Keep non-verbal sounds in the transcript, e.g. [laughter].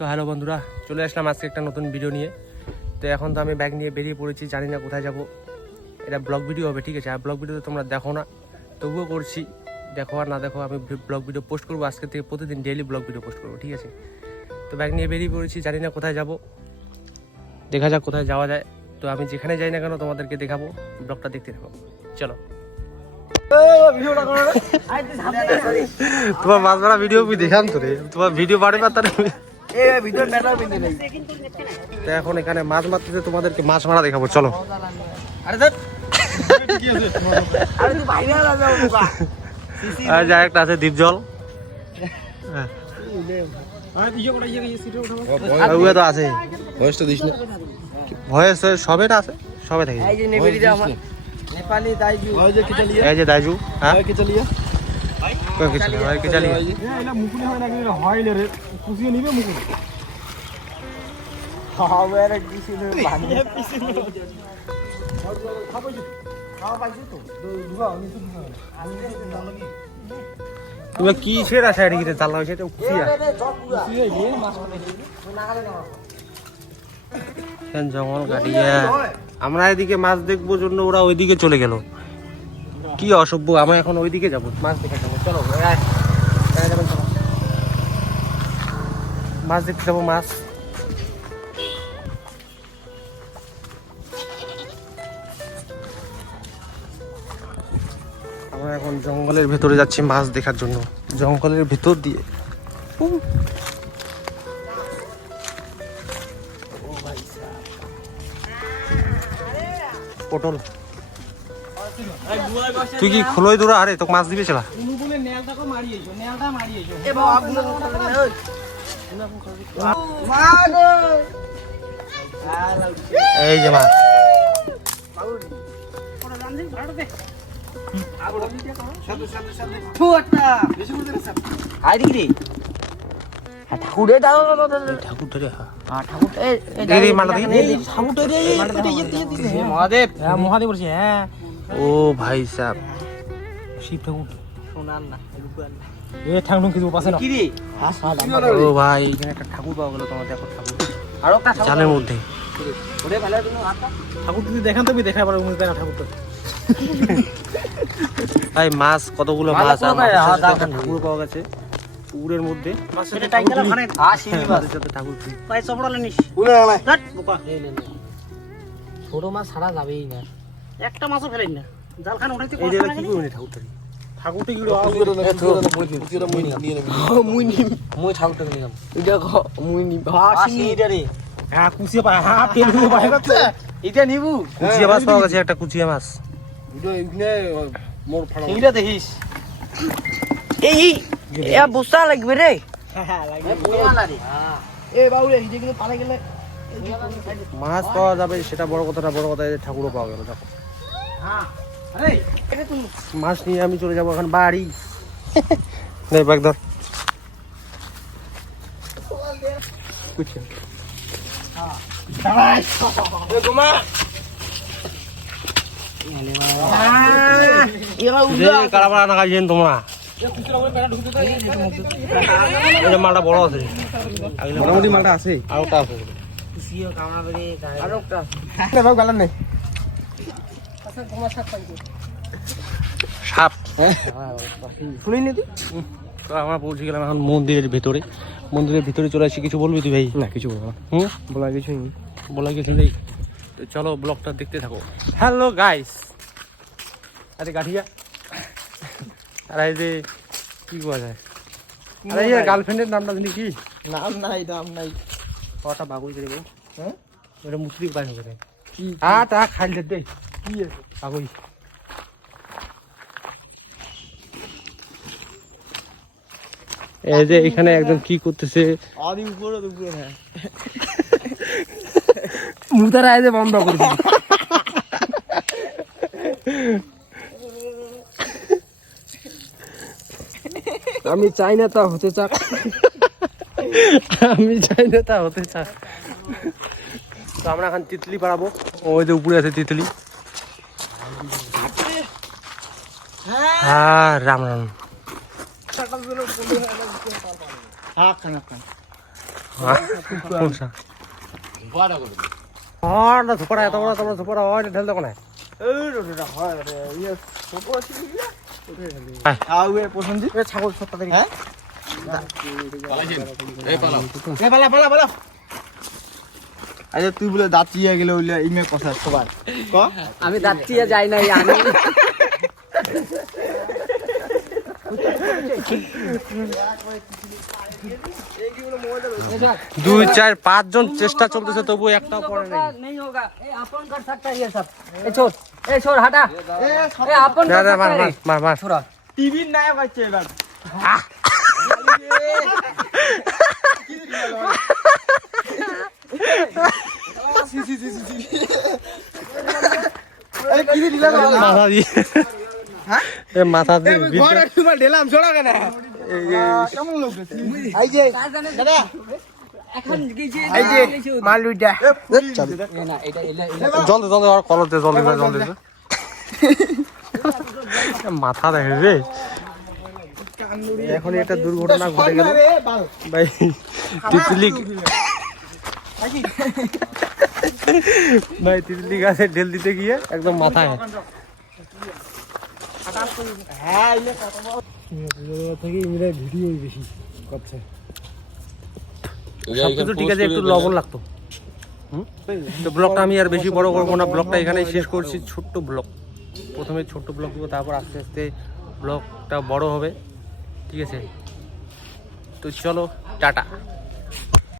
তো হ্যালো বন্ধুরা চলে আসলাম আজকে একটা নতুন ভিডিও নিয়ে। তো এখন তো আমি ব্যাগ নিয়ে বেরিয়ে পড়েছি জানি না কোথায় যাব। এটা ব্লগ ভিডিও হবে ঠিক আছে? আর ব্লগ ভিডিও তো তোমরা দেখো না তবুও করছি। দেখো আর না দেখো আমি ব্লগ ভিডিও পোস্ট করব আজকে থেকে প্রতিদিন ডেইলি ব্লগ ভিডিও পোস্ট করব ঠিক আছে? তো ব্যাগ নিয়ে বেরিয়ে পড়েছি জানি না কোথায় যাব। দেখা যাক কোথায় যাওয়া যায়। তো আমি যেখানে যাই না কেন তোমাদেরকে দেখাবো ব্লগটা দেখতে থাকো। চলো। [laughs] তোমার মাছ মারা ভিডিও দেখাম তো রে? তোমার ভিডিও বাড়ি পাতা তো এখন এখানে মাছ মারতে তোমাদেরকে মাছ মারা দেখাবো চলো। [laughs] আর যা একটা আছে দ্বীপ জল। ওগুলো তো আছে। বয়সটা দিস না। ভয়েস সবে না আছে সবে থাকে। নেপালি দাইজু। ওই যে কেটে লিয়া এই যে দাইজু হ্যাঁ। কিছু না, চালিয়ে মুকুলি হয় কিন্তু হয় রে নিবে মুকুলি হবে কিছু তুমি কি এটা খুশিয়া জঙ্গল কাটিয়া আমরা এদিকে মাছ দেখব জন্য ওরা ওইদিকে চলে গেল কি অসভ্য আমরা এখন ওইদিকে যাব, মাছ দেখে যাব। চলো। মাছ দেখতে যাব, মাছ। আমরা এখন জঙ্গলের ভেতরে যাচ্ছি মাছ দেখার জন্য। জঙ্গলের ভেতর দিয়ে। পটল। তুই কি খোলই দূরা আরে তোকে মাছ দিবে ছেলা এই যে মাছ হ্যাঁ ঠাকুরে দাও ঠাকুর ধরে হ্যাঁ ঠাকুর মহাদেব হ্যাঁ মহাদেব বলছি হ্যাঁ ও ভাই সাহেব শিব ঠাকুর। এ ঠাকুর কিছু পাছে না? কি রে? ও ভাই। এখানে একটা ঠাকুর পাওয়া গেল তোমার দেখো ঠাকুর। আর একটা ঠাকুর জালের মধ্যে। ওরে ভালো তুমি ঠাকুর যদি দেখান তুমি দেখা পারো মুখ দেখা ঠাকুরটা। ভাই মাছ কতগুলো মাছ। ঠাকুর পাওয়া গেছে। পুকুরের মধ্যে। ঠাকুর ছোট মাছ ছাড়া যাবেই না। একটা মাছও ফেলেন না। জালখান উঠাইতে এই কি করবি ঠাকুরটা মুই মুই ঠাকুরটা এটা মুই হ্যাঁ রে। হ্যাঁ হ্যাঁ তেল এটা নিবু। কুচিয়া মাছ পাওয়া গেছে একটা কুচিয়া মাছ। ভিডিও এখানে মোর ফাড়া শিঙিটা দেখিস। এই এ বুসা লাগবে রে। হ্যাঁ লাগবে। এ বাবু রে হিজে কিন্তু পালে গেলে মাছ পাওয়া যাবে সেটা বড় কথা না বড় কথা ঠাকুরও পাওয়া গেল দেখো। হ্যাঁ মাছ নিয়ে আমি চলে যাব এখন বাড়ি। নে ব্যাগ ধর। কুচিয়া এরা যে কারাপাড়া না খাইছেন তোমরা? এই যে মালটা বড় আছে। আগলে মোটামুটি মালটা আছে। আর একটা আছে। খুশিও কামড়া বেরে আর একটা ভাগ গালান নাই সাপ শুনিনি তুই? তো আমরা পৌঁছে গেলাম এখন মন্দিরের ভেতরে। মন্দিরের ভিতরে চলে আসি কিছু বলবি তুই ভাই? না কিছু বলব না। হুম? বলা কিছুই নেই। বলা কিছু নেই। তো চলো ব্লগটা দেখতে থাকো। হ্যালো গাইস আরে গাঠিয়া আরে এই যে কি কোয়া যায়? আরে এই গার্লফ্রেন্ডের নামটা জানি কি? নাম নাই নাম নাই। কটা বাগুই করে দেবো। হ্যাঁ? ওটা মুসলি পাই করে আ তা খাইল দে। কি বাগুই এই যে এখানে একজন কি করতেছে? আদি উপরে উপরে হ্যাঁ। মুতার আইতে বন্ধ করে আমি চাই না তা হতে চাক। আমি চাই না তা হতে চাই তো আমরা এখন তিতলি পাড়াবো ওই যে উপরে আছে তিতলি। হ্যাঁ রাম রাম ধোপড়া এত বড় তোমরা ধোপড়া হয় ঢেল দেখো না ছাগল সত্তা দেরি হ্যাঁ পালা পালা পালা আরে তুই বলে দাঁতিয়া গেলে ওইলে ইমে কথা সবার। ক? আমি দাঁতিয়া যাই নাই আমি। দুই চার পাঁচ জন চেষ্টা চলতেছে তবু একটাও পড়ে নাই। টিভির নায়ক আছে এবার। মাথা দিয়ে। এ মাথা দিয়ে বিদ্যা- ঢেলাম ছড়া কেন? কেমন লোক দাদা এখন গিয়ে এই যে মালুইটা না এটা এটা এটা জল দে আর কলর দে জল দে। মাথা দেখে রে। এখন এটা দুর্ঘটনা ঘটে গেল ভাই ভাই তিতলি গাছে ঢেল দিতে গিয়ে একদম মাথায় হ্যাঁ থেকে ইংরে ভিডিও বেশি করছে। সবকিছু ঠিক আছে একটু লবণ লাগতো। তো ব্লগটা আমি আর বেশি বড় করব না ব্লগটা এখানেই শেষ করছি ছোট্ট ব্লগ। প্রথমে ছোট্ট ব্লগ দেবো তারপর আস্তে আস্তে ব্লগটা বড় হবে। ঠিক আছে? তো চলো টাটা।